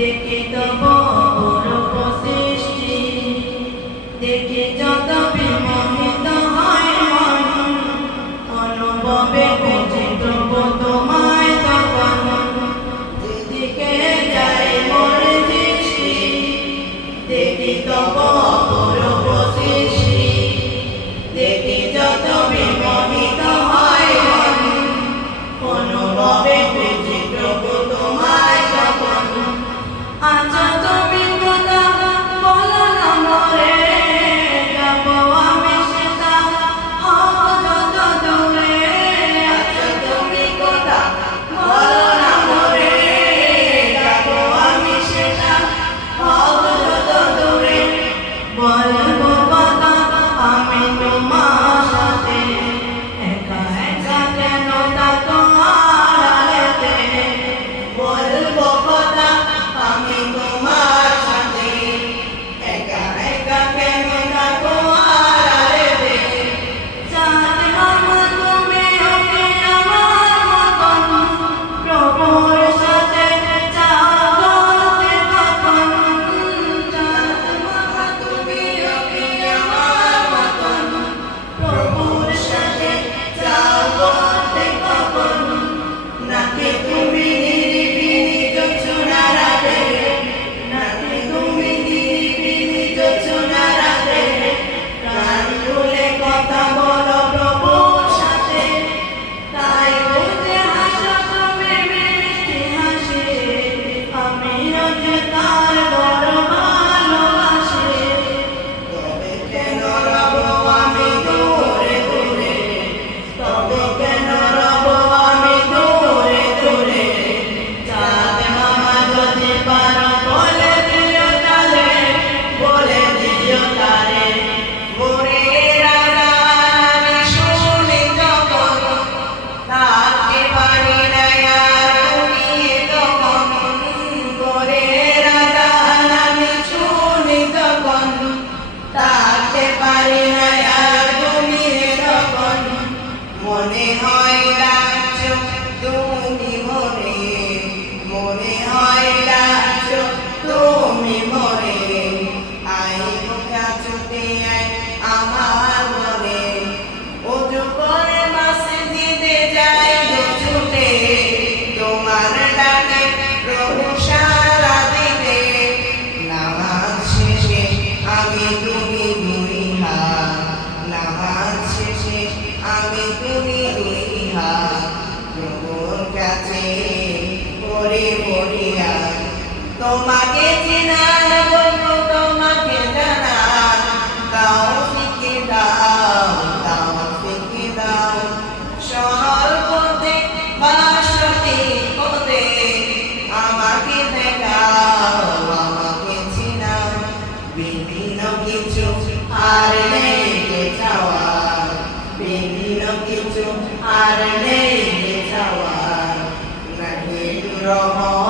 দেখে তো বড় প্রসৃষ্টি। দেখে যত one মনে হয় ডাকছো তুমি মনে মনে হয় ডাকছো তুমি মনে। আই কোথা ছুটে আয় আমার মনে ওজু করে মাসে দিতে যাই ছুটে। তোমার ডাকে প্রভু সারা দিতে নামাজ শেষে আমি তুমি দুই হাত, নামাজ শেষে আমি তুমি দুই হাত প্রভুর কাছে পড়ে পড়িয়া তোমাকে চেনার Rahman.